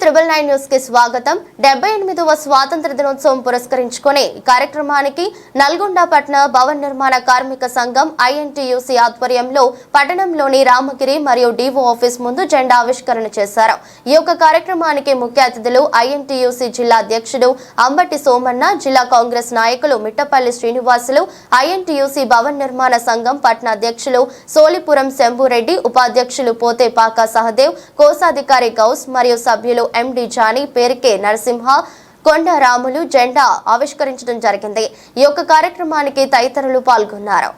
Triple nine న్యూస్కి స్వాగతం. డెబ్బై ఎనిమిదవ స్వాతంత్ర దినోత్సవం పురస్కరించుకుని కార్యక్రమానికి నల్గొండ పట్న భవన్ నిర్మాణ కార్మిక సంఘం ఐఎన్టీయూసీ ఆధ్వర్యంలో పట్టణంలోని రామగిరి మరియు డివో ఆఫీస్ ముందు జెండా ఆవిష్కరణ చేశారు. ఈ యొక్క కార్యక్రమానికి ముఖ్య అతిథులు ఐఎన్టీయూసీ జిల్లా అధ్యక్షుడు అంబటి సోమన్న జిల్లా కాంగ్రెస్ నాయకులు మిట్టపల్లి శ్రీనివాసులు ఐఎన్టీయూసీ భవన్ నిర్మాణ సంఘం పట్న అధ్యక్షులు సోలిపురం శంభురెడ్డి ఉపాధ్యక్షులు పోతే పాక సహదేవ్ కోశాధికారి గౌస్ మరియు సభ్యులు ఎండి జానీ పేరుకే నరసింహ కొండ రాములు జెండా ఆవిష్కరించడం జరిగింది. ఈ యొక్క కార్యక్రమానికి తదితరులు పాల్గొన్నారు.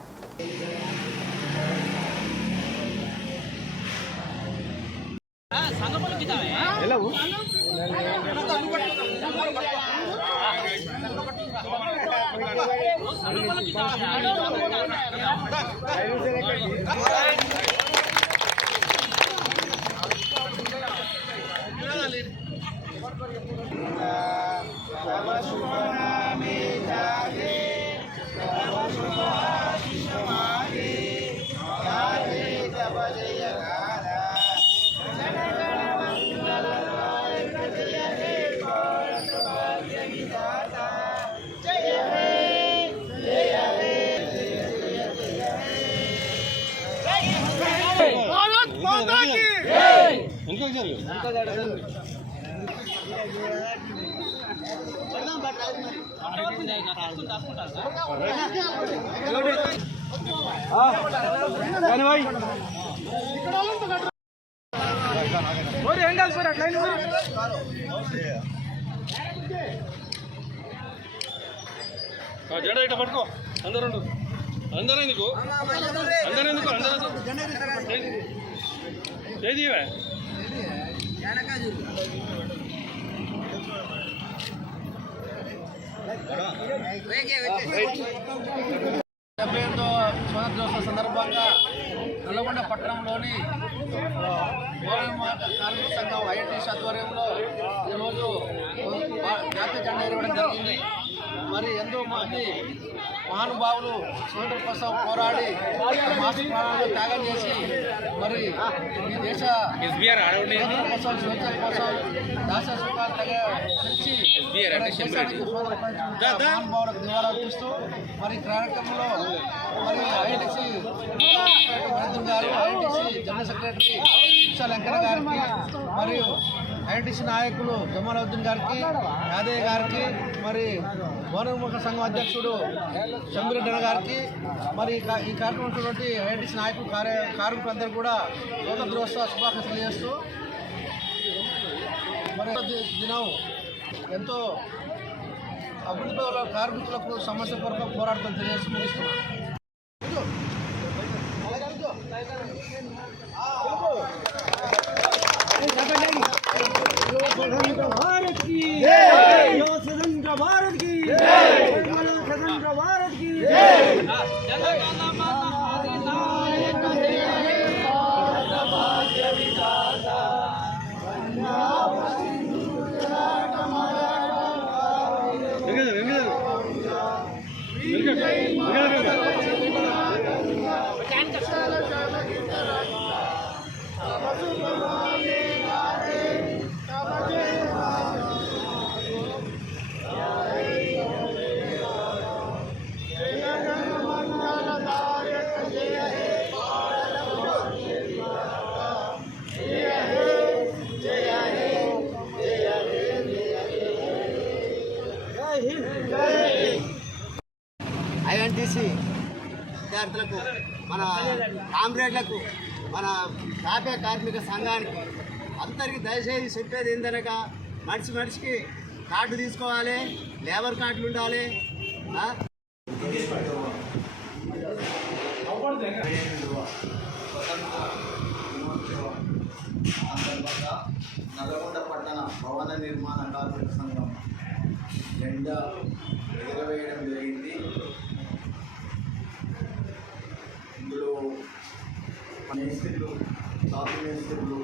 इनका क्या కానీ భాయ్ ఓరి ఏం కాదు సార్ అట్లా జడ ఇట్లా పట్టుకో. అందరూ అందరూ ఎందుకు అందరూ ఎందుకు? అందరూ ఏది వెనకాజు డెబ్బై ఎనిమిదో స్వాతంత్ర సందర్భంగా నల్లగొండ పట్టణంలోని కార్మిక సంఘం ఐఎన్టీసీ ఆధ్వర్యంలో ఈరోజు జాతీయ జెండా ఎగరడం జరిగింది. మరి ఎంతో మంది మహానుభావులు స్వాతంత్ర కోసం పోరాడి మాసు ప్రాణాలు త్యాగం చేసి మరి ఈ దేశ స్వాతంత్రం కోసం స్వేచ్ఛ కోసం దాస సుఖాలు తగ తెచ్చి మన దేశానికి స్వాతంత్రం ప్రకటించిన మహానుభావులకు నివాళులర్పిస్తూ మరి కార్యక్రమంలో మరి గారు జనరల్ సెక్రటరీ వెంకన్న గారికి మరియు ఐటీసీ నాయకులు జమాలవుద్దీన్ గారికి యాదయ్య గారికి మరి భవనముఖ సంఘం అధ్యక్షుడు చంద్రెడ్డి గారికి మరి ఈ కా- ఈ కార్యక్రమం ఉన్నటువంటి ఐఎన్టీసీ నాయకులు కార్య కార్మికులందరూ కూడా స్వాతంత్ర దినోత్సవ శుభాకాంక్షలు తెలియజేస్తూ మరి దినం ఎంతో అభివృద్ధి కార్మికులకు సమస్య కొరకు పోరాటం తెలియజేస్తూ ముగిస్తున్నాను చేసి విద్యార్థులకు మన కామ్రేడ్లకు మన కాపే కార్మిక సంఘానికి అందరికీ దయచేసి చెప్పేది ఏందనక మనిషి మనిషికి కార్డు తీసుకోవాలి లేబర్ కార్డులు ఉండాలి ఆ? పట్టణ భవన నిర్మాణ కార్మిక సంఘం జెండా ఇరవై సాగు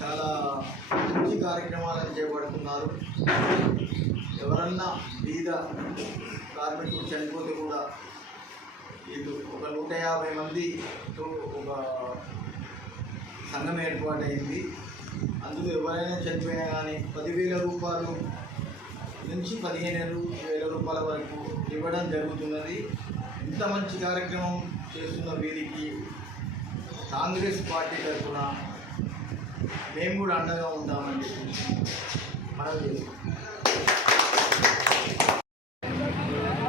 చాలా మంచి కార్యక్రమాలను చేపడుతున్నారు. ఎవరన్నా బీద కార్మికులు చనిపోతే కూడా ఇది ఒక నూట యాభై మందితో ఒక సంఘం ఏర్పాటైంది. అందులో ఎవరైనా చనిపోయినా కానీ పదివేల రూపాయలు నుంచి పదిహేను వేల రూపాయల వరకు ఇవ్వడం జరుగుతున్నది. ఇంత మంచి కార్యక్రమం చేస్తున్న వీరికి కాంగ్రెస్ పార్టీ తరఫున మేము కూడా అండగా ఉంటామని చెప్పి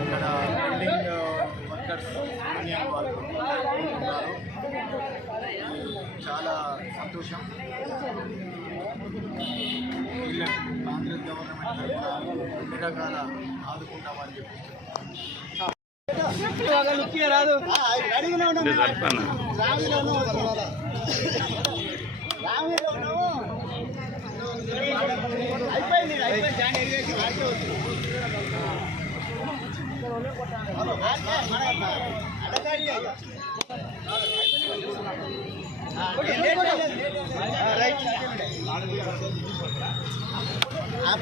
ఇక్కడ బిల్డింగ్ వర్కర్స్ యూనియన్ వాళ్ళు ఉన్నారు. చాలా సంతోషం. కాంగ్రెస్ గవర్నమెంట్ తరఫున అన్ని రకాల ఆదుకుంటామని చెప్పి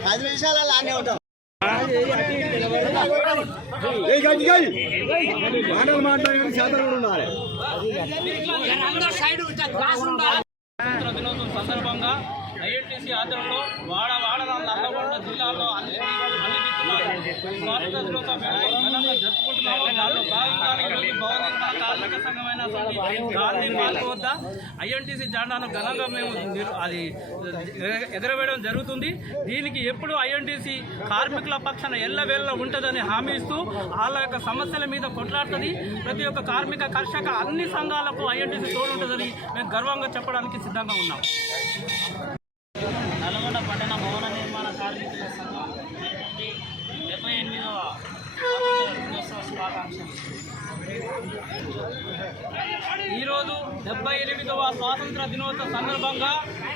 పది నిమిషాల లానే ఉంటాం. మాటలు మాట్లాడే శాతం కూడా ఉండాలి. దినోత్సవం సందర్భంగా ఐఎన్టీసీ ఆధ్వర్యంలో వాడ వాడ నల్లగొండ జిల్లాలో అన్ని స్వాతంత్ర దినోత్సవం జరుపుకుంటున్నాము దాంట్లో భాగంగానే ఈరోజు భవన కార్మిక సంఘమైన గాంధీ పార్క్ వద్ద ఐఎన్టీసీ జెండాను ఘనంగా మేము అది ఎగరవేయడం జరుగుతుంది. దీనికి ఎప్పుడు ఐఎన్టీసీ కార్మికుల పక్షాన ఎల్లవేళ్ళ ఉంటుందని హామీ ఇస్తూ వాళ్ళ యొక్క సమస్యల మీద కొట్లాడుతుంది. ప్రతి ఒక్క కార్మిక కర్షక అన్ని సంఘాలకు ఐఎన్టీసీ తోడు ఉంటుందని మేము గర్వంగా చెప్పడానికి సిద్ధంగా ఉన్నాం. నల్గొండ పట్టణ భవన నిర్మాణ కార్మికుల సంఘం. డెబ్బై ఎనిమిదవ ఈరోజు డెబ్బై ఎనిమిదవ స్వాతంత్ర దినోత్సవ సందర్భంగా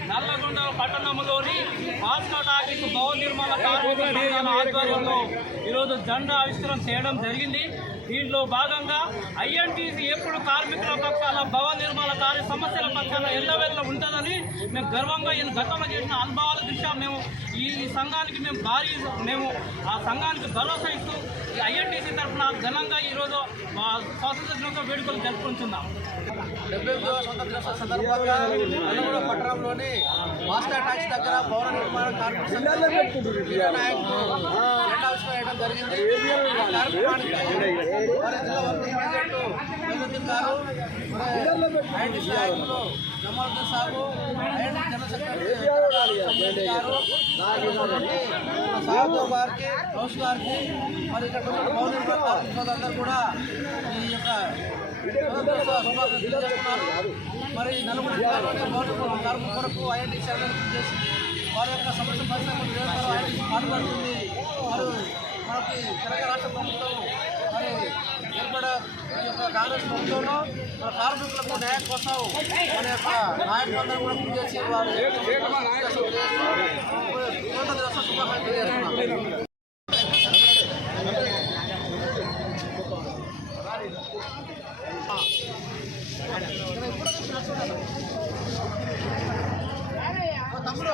నల్లగొండ పట్టణంలోని పాస్పోర్ట్ ఆఫీసు భవన నిర్మాణ కార్మికుల ఆధ్వర్యంలో ఈరోజు జెండా ఆవిష్కరణ చేయడం జరిగింది. దీంట్లో భాగంగా ఐఎన్టీసీ ఎప్పుడు కార్మికుల పక్షాన భవన నిర్మాణ కార్య సమస్యల పక్షాన ఎల్లవెల్ల ఉంటుందని మేము గర్వంగా ఈ గతంలో చేసిన అనుభవాల దృష్ట్యా మేము ఈ సంఘానికి మేము భారీ మేము ఆ సంఘానికి భరోసా ఇస్తూ ఈ ఐఎన్టీసీ తరఫున ఘనంగా ఈరోజు మా స్వాతంత్ర దినోత్సవ వేడుకలు జరుపుకుంటున్నాం. డెబ్బై సందర్భంగా పట్టణంలోని మాస్టర్ టాక్స్ దగ్గర భవన నిర్మాణ కార్మిక సంఘం వీర నాయకులు జెండా జరిగింది. ఈ జిల్లా వర్కింగ్ ప్రెసిడెంట్ నజరుద్దీన్ గారు నాయకులు జమాలుద్దీన్ జనరల్ సెక్రటరీ గారు గారికి హౌస్ గారికి మరి ఇక్కడ ఉన్న సోదరులందరూ కూడా ఈ యొక్క శుభాకాంక్షలు మరి నలుగురు జిల్లాలోని భవన కొరకు ఐఐటి సేవలు వారి యొక్క సమస్య పరిశ్రమ ఐఐటి పాల్పడుతుంది మరి మనకి తెలంగాణ రాష్ట్ర ప్రభుత్వం మరి ఏర్పడ ఈ యొక్క కాంగ్రెస్ ప్రభుత్వంలో మన కార్మికులకు న్యాయం కోసం మన యొక్క నాయకులందరూ కూడా పూజ చేసి వారు స్వాతంత్ర దినోత్సవ శుభాకాంక్షలు తెలియజేస్తున్నాను తమ్ముడు